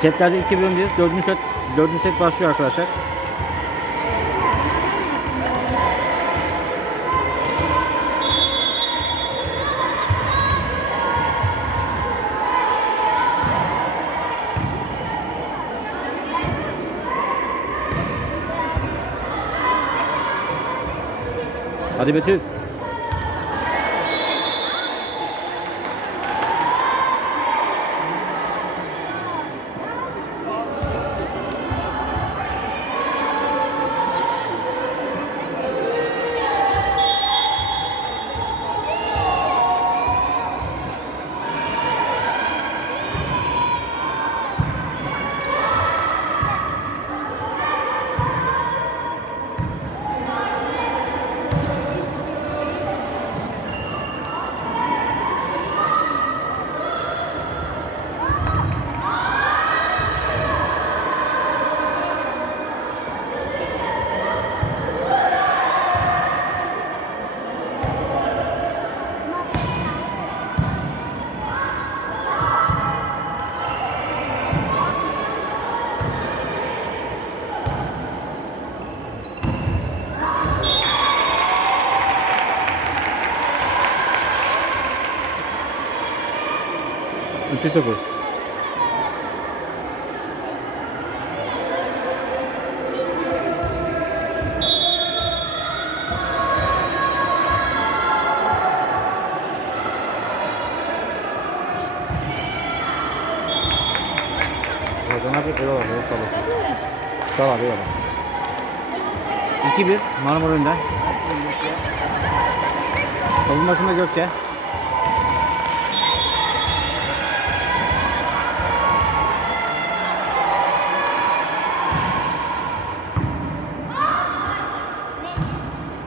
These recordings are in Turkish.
Setlerde iki bölümdeyiz. Dördüncü set, dördüncü set başlıyor arkadaşlar. Hadi Betül. İki sıfır. Oradan abi eyvallah eyvallah sağ abi eyvallah. 2-1 Marmara önde. Topun başında Gökçe.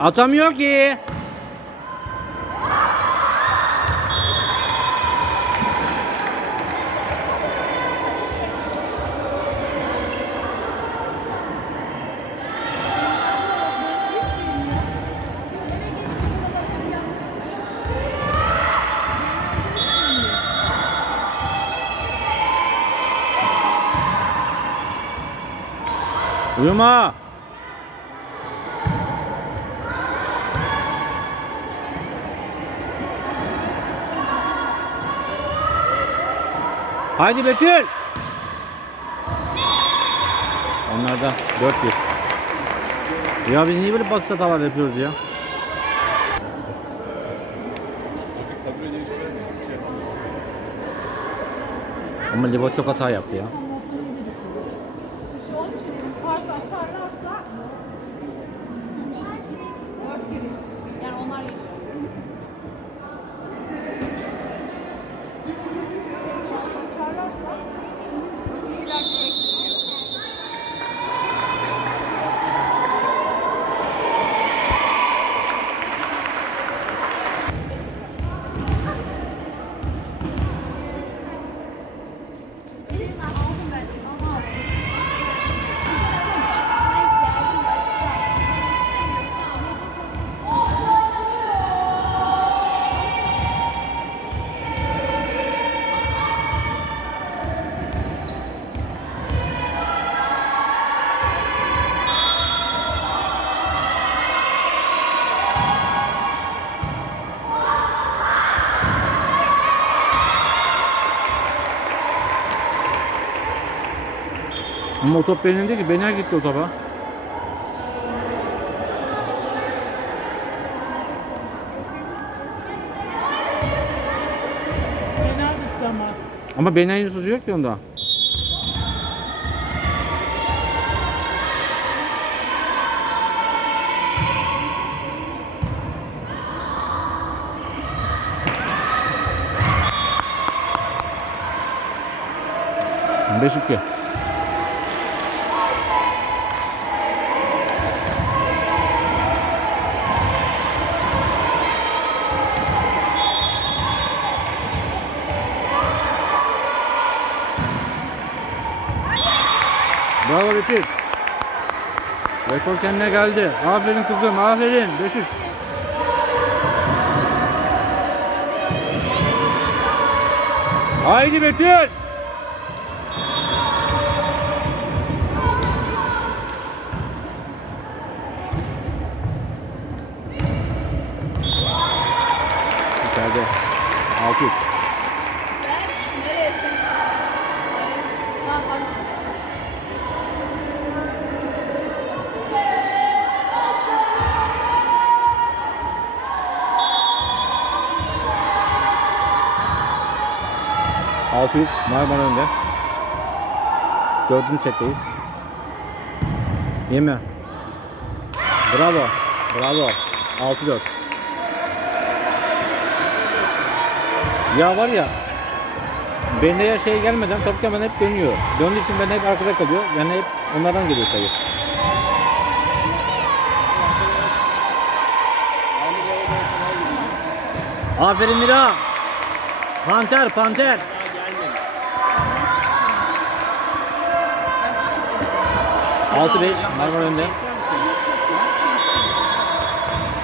Atamıyor ki. Uyuma. Haydi Betül. Onlar da 4-1. Ya biz niye böyle basit hatalar yapıyoruz ya? Ama Livo çok hata yaptı ya. Ama o top benim değil ki. Bener gitti o topa. Fena düştü ama. Ama Bener'in suçu yok ki onda. Beş iki. Bravo Betül. Rekor kendine geldi. Aferin kızım, aferin. 5-3. Haydi Betül. 600 Marmara önde. Dördüncü setteyiz. Değil mi? Bravo. Bravo. 6-4. Ya var ya ben de ya şey gelmeden top hemen hep dönüyor. Döndüğü için ben hep arkada kalıyor. Yani hep onlardan geliyor sayı. Aferin Mira. Panter, panter. Altı beş. Marmara önde.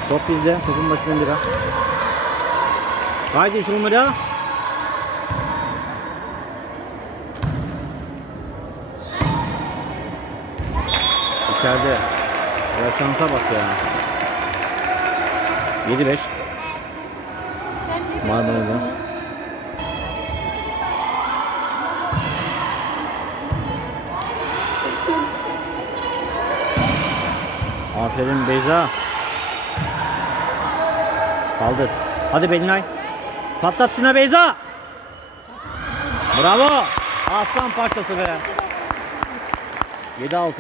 Top bizde. Topun başında Mira. Haydi şu Mira. İçeride. Ya şansa bak ya. 7-5. Marmara'da. Aferin Beyza. Kaldır. Hadi Belinay. Patlat şuna Beyza. Bravo. Aslan parçası be. 7-6.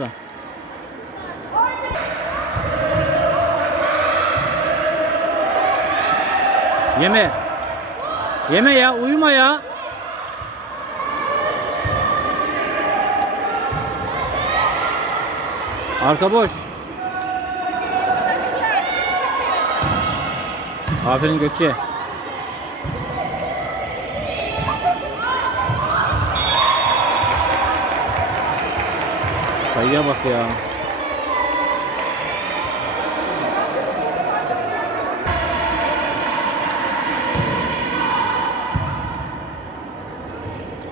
Yeme. Yeme ya, uyuma ya. Arka boş. Aferin Gökçe. Sayıya bak ya.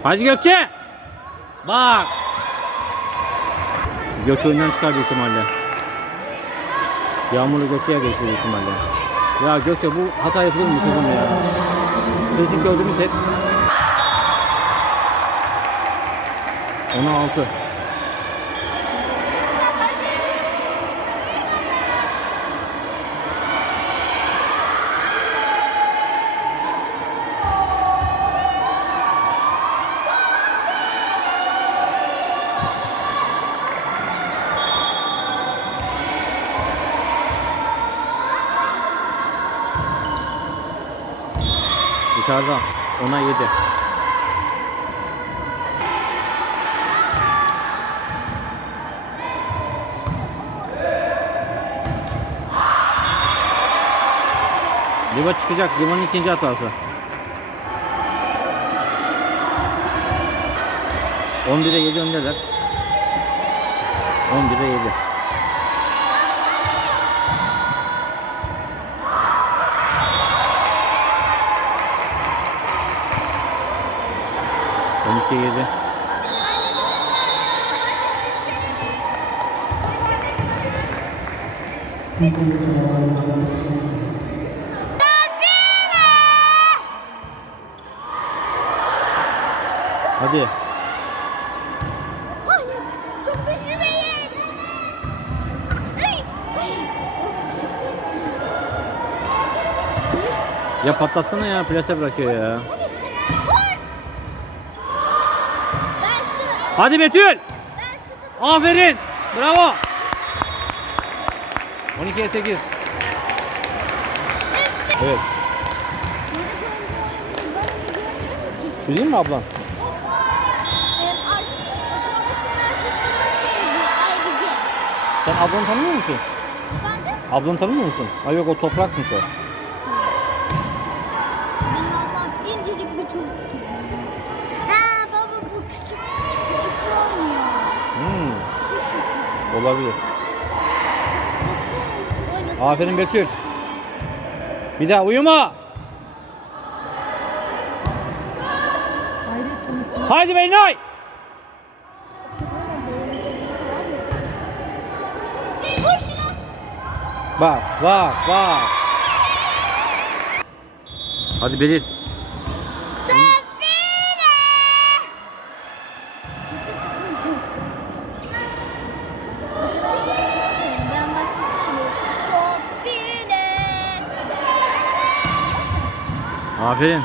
Hadi Gökçe. Bak. Gökçe oyundan çıkar büyük ihtimalle. Yağmurlu Gökçe'ye geçti büyük ihtimalle. Ya Gökçe bu hata yapılır mı kızım ya? Kritik gördüğümüz hep. 16. Dışarıda. Ona 7. Liva çıkacak. Liva'nın ikinci hatası. 11'e 7 öndeler. 11'e 7. On iki yedi. Hadi. Hayır. Ay, ay. Ya patlatsana ya plase bırakıyor ya. Vur. Ben şu, Hadi Betül. Aferin. Bravo. 12'ye 8. Evet. Süreyim mi ablam? Arkasında şey. Sen ablanı tanımıyor musun? Efendim? Ablanı tanımıyor musun? Ay yok o toprakmış o. olabilir. Aferin Betül. Bir daha uyuma. Haydi Belinay. Bak bak bak. Hadi Beril. Aferin.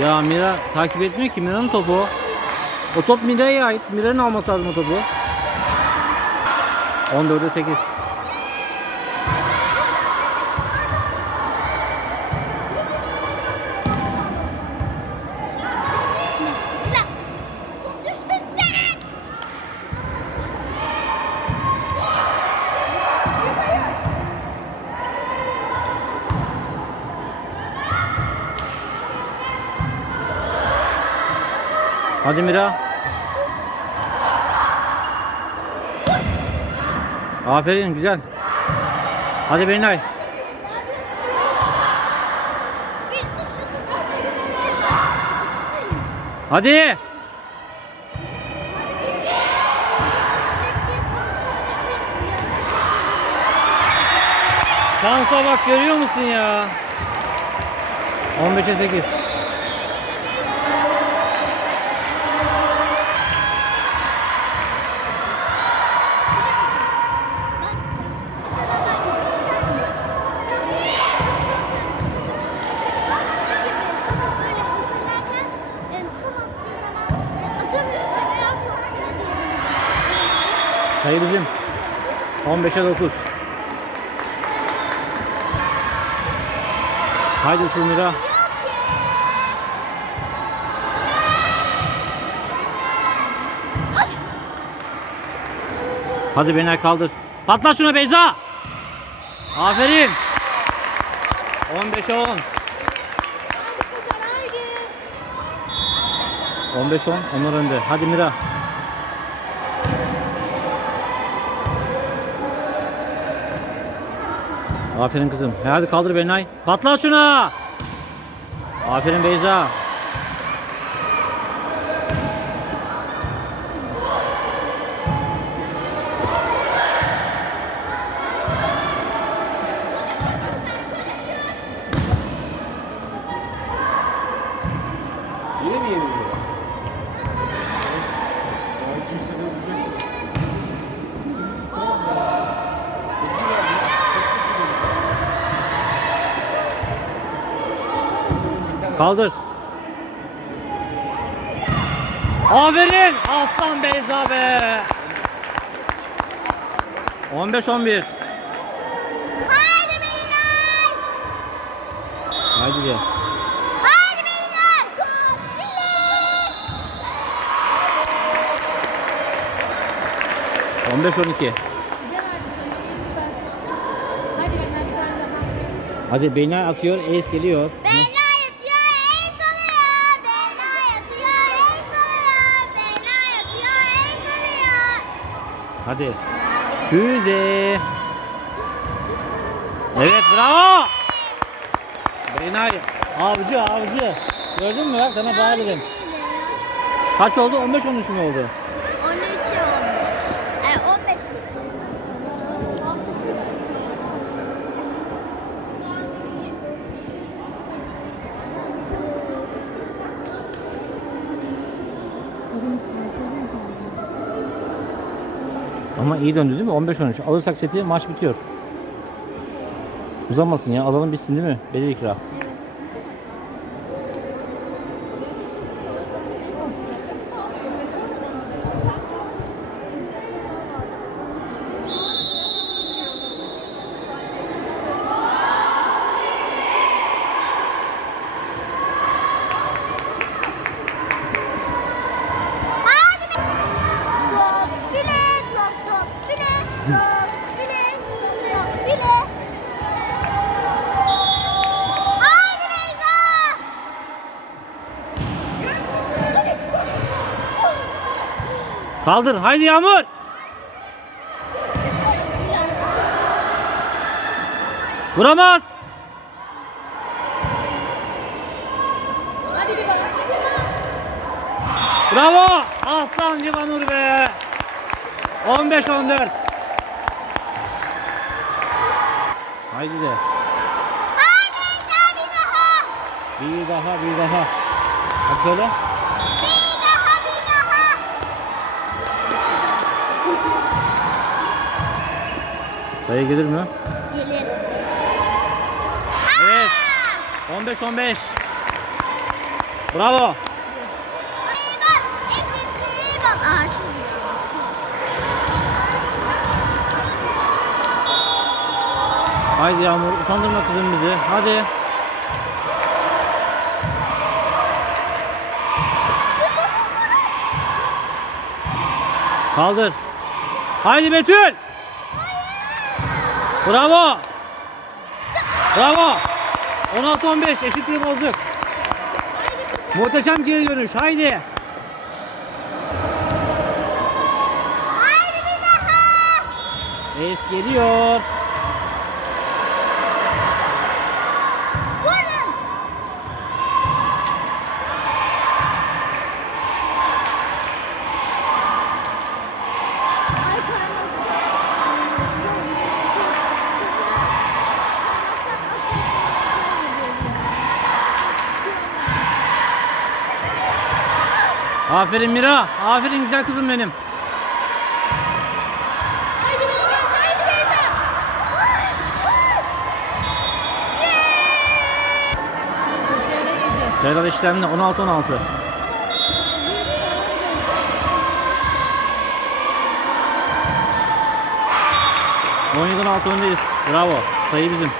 Ya Mira takip etmiyor ki Mira'nın topu. O top Mira'ya ait. Mira'nın alması lazım o topu. 14'e 8. Hadi Mira. Aferin güzel. Hadi şutu. Hadi. Şansa bak görüyor musun ya? 15'e 8. Sayı bizim. 15'e 9. Haydi Sumira. Hadi Belinay kaldır. Patlat şuna Beyza. Aferin. 15'e 10. 15 10 onlar önde. Hadi Mira. Aferin kızım. Hadi kaldır Benay. Patlat şuna. Aferin Beyza. Kaldır. Aferin. Aslan Beyza be. 15 11. Haydi beyler! Haydi de. Haydi beyler! Çok bile! 15 12. Hadi Beynay atıyor. Ace geliyor. Bella Hadi. Füze. Evet bravo. Beynay avcı avcı. Gördün mü bak sana bağırdım. Kaç oldu? 15 13 mü oldu? 13'e 15. E, 15 Ama iyi döndü değil mi? 15 13. Alırsak seti maç bitiyor. Uzamasın ya. Alalım bitsin değil mi? Belli ikra. Top bile, top top bile, top bile, top top bile. Haydi Beyza! Kaldır. Haydi Yağmur. Vuramaz. Bravo. Aslan Civanur be. 15 14. Haydi de. Haydi Beyza bir daha. Bir daha bir daha. Hadi söyle. Bir daha bir daha. Sayı gelir mi? Gelir. Evet. 15 15. Bravo. Haydi Yağmur utandırma kızım bizi. Hadi. Kaldır. Haydi Betül. Bravo. Bravo. 16-15 eşitliği bozduk. Muhteşem geri dönüş. Haydi. Haydi bir daha. Es geliyor. Aferin Mira. Aferin güzel kızım benim. Sayılar işlemli 16-16. Oyundan altı öndeyiz. Bravo. Sayı bizim.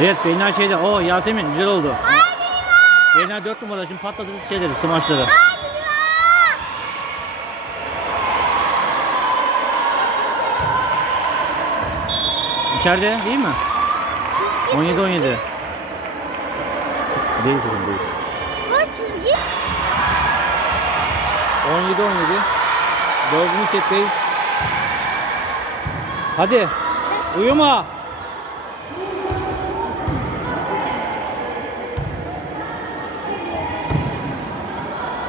Evet Beynel şeyde. O Yasemin güzel oldu. Beynel 4 numara şimdi patladı şeyleri, smaçları. İçeride değil mi? 17 17. Değil kızım değil. Bu çizgi. 17 17. Dördüncü setteyiz. Hadi. Uyuma.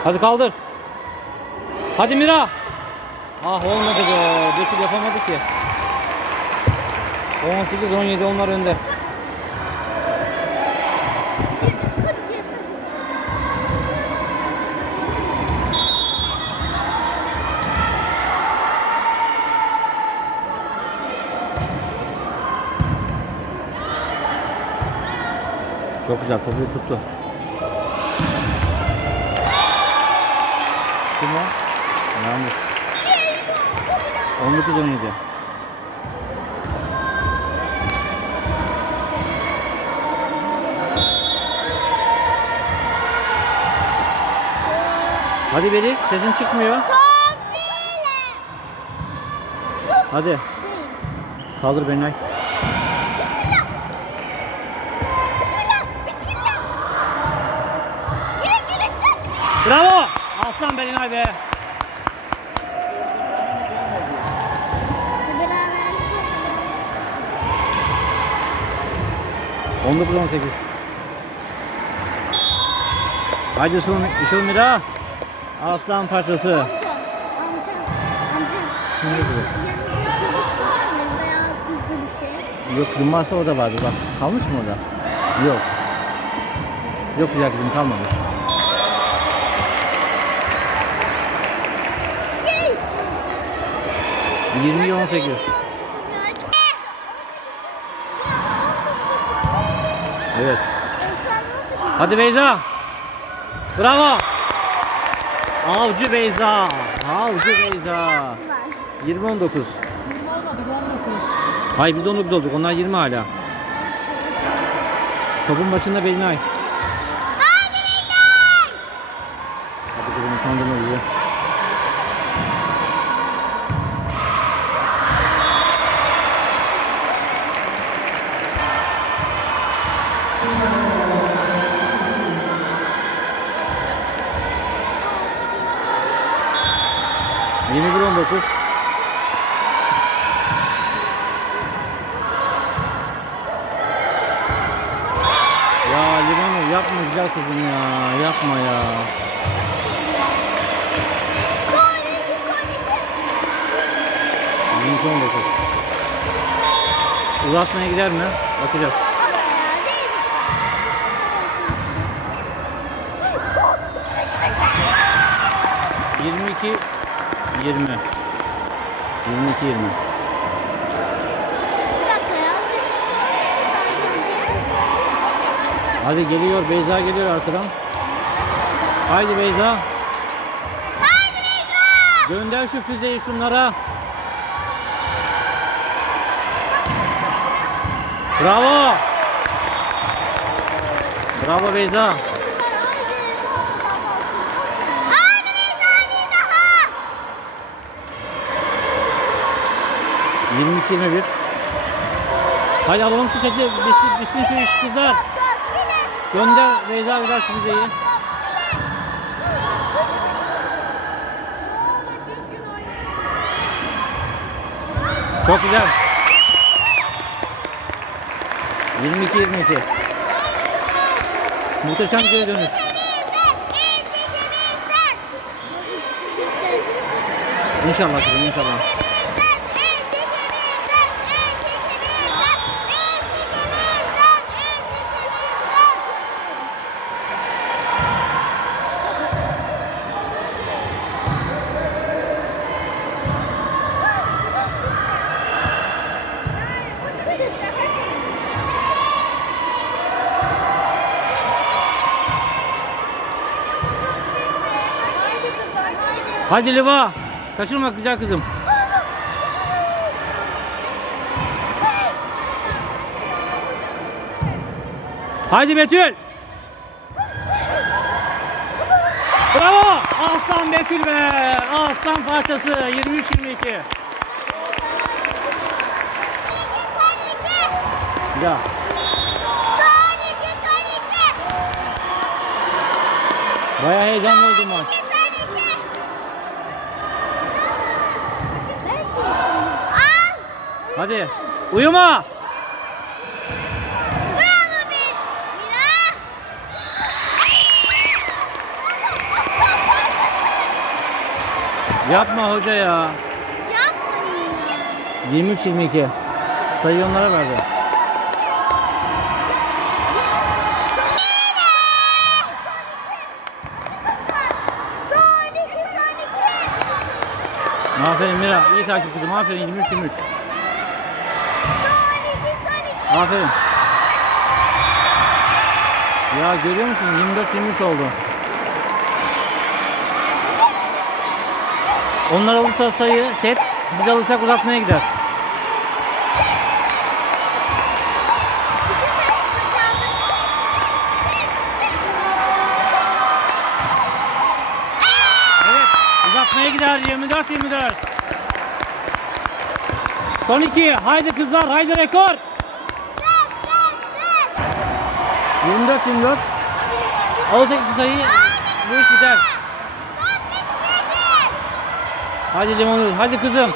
Hadi kaldır. Hadi Mira. Ah olmadı be. Betül yapamadı ki. 18 17 onlar önde. Çok güzel topu tuttu. Kim o? Yağmur. 19 17. Hadi Beri, sesin çıkmıyor. Hadi. Kaldır Benay. Aslan Benay be. Beraber. 19 18. Haydi Işıl, Işıl Mira. Aslan parçası. Amca. Amca. Amca. Ne diyor? Yanınızda çubuk var mı? Veya tuzlu bir şey. Yok lim varsa orada vardı bak. Kalmış mı orada? Yok. Yok güzel kızım kalmamış. 20 18. Evet. Hadi Beyza. Bravo. Avcı Beyza. Avcı Beyza. 20 19. Hayır biz 19 olduk. Onlar 20 hala. Topun başında Belinay. 21 19 Ya Livanur yapma güzel kızım ya. Yapma ya. Son 19 Uzatmaya gider mi? Bakacağız. Yirmi iki 20 22 20 Bir dakika ya. Siz Hadi geliyor Beyza geliyor arkadan. Haydi Beyza. Haydi Beyza. Gönder şu füzeyi şunlara. Bravo. Bravo Beyza. Haydi Beyza bir daha. 22 21. Hadi alalım şu seti. Bitsin, bitsin şu iş kızlar. Gönder Beyza biraz şu füzeyi. Çok güzel. 22 22. Muhteşem geri dönüş. İnşallah kızım inşallah. Hadi Liva. Kaçırma güzel kızım. Haydi Betül. Bravo. Aslan Betül be. Aslan parçası 23-22. Bir daha. Bayağı heyecanlı oldu maç. Hadi. Uyuma. Bravo bir Mira. Yapma hoca ya. Yapmayın ya. 23-22. Sayı onlara verdi. Aferin Mira. İyi takip kızım. Aferin 23-23. Aferin. Ya görüyor musun? 24-23 oldu. Onlar olursa sayı set. Biz alırsak uzatmaya gider. Uzatmaya gider 24-24. Son iki. Haydi kızlar. Haydi rekor. 24-24. Alırsak iki sayı bu iş biter. Hadi Limonur. Hadi kızım.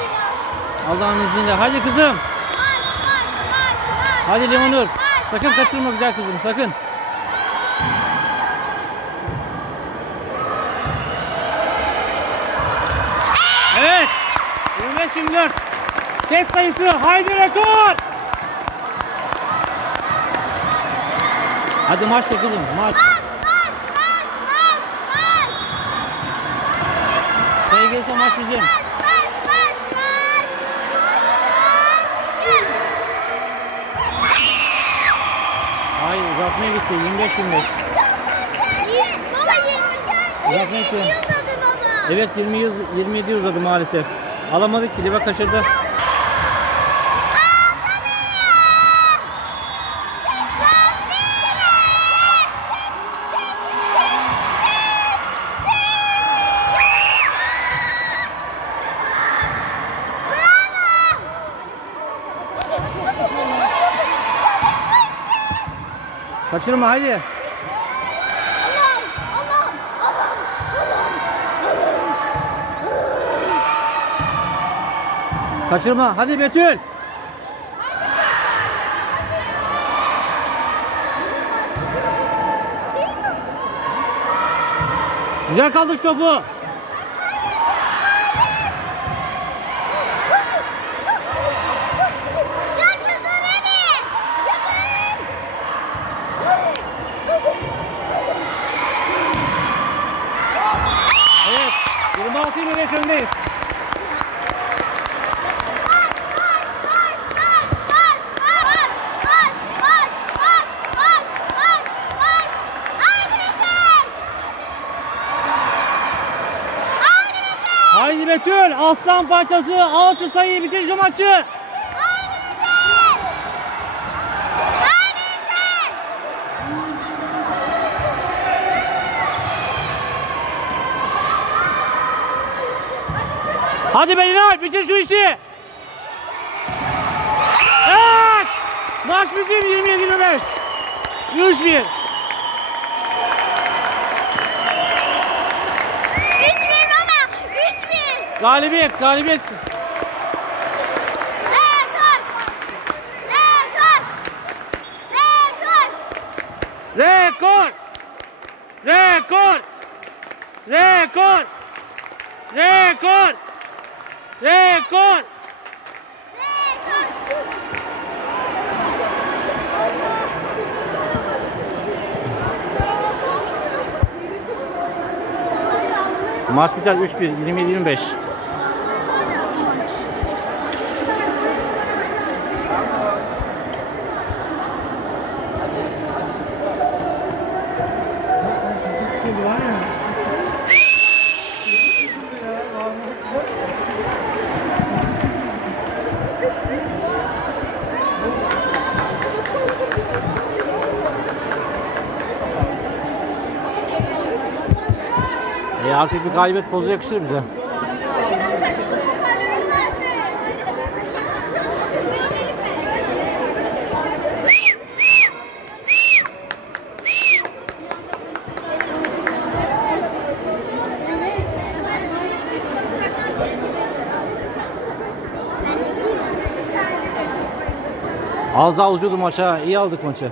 Allah'ın izniyle. Hadi kızım. Hadi Limonur. Sakın kaçırma güzel kızım. Sakın. Evet. 25-24. Set sayısı. Haydi rekor. Hadi maç da kızım. Maç. Maç, maç, bizim. Maç, maç, maç, maç. Gel. Hayır uzatmaya gitti. 25-25. Yirmi- Baba yirmi- Uzatmaya yirmi gitti. Evet 20 yüz- 27 uzadı maalesef. Alamadık ki. Liva kaçırdı. Kaçırma hadi. Kaçırma. Hadi Betül. Güzel kaldır topu. Çok şükür. Çok kızlar hadi. Öndeyiz. Haydi Betül aslan parçası al şu sayıyı bitir şu maçı. Hadi Belinay bitir şu işi. Evet. Maç bizim 27-25. 3-1. Galibiyet, galibiyet. Rekor! Rekor! Rekor! Rekor! Rekor! Maç biter 3-1, 27-25. E artık bir galibiyet pozu yakışır bize. Az daha ucudu maça. iyi aldık maçı.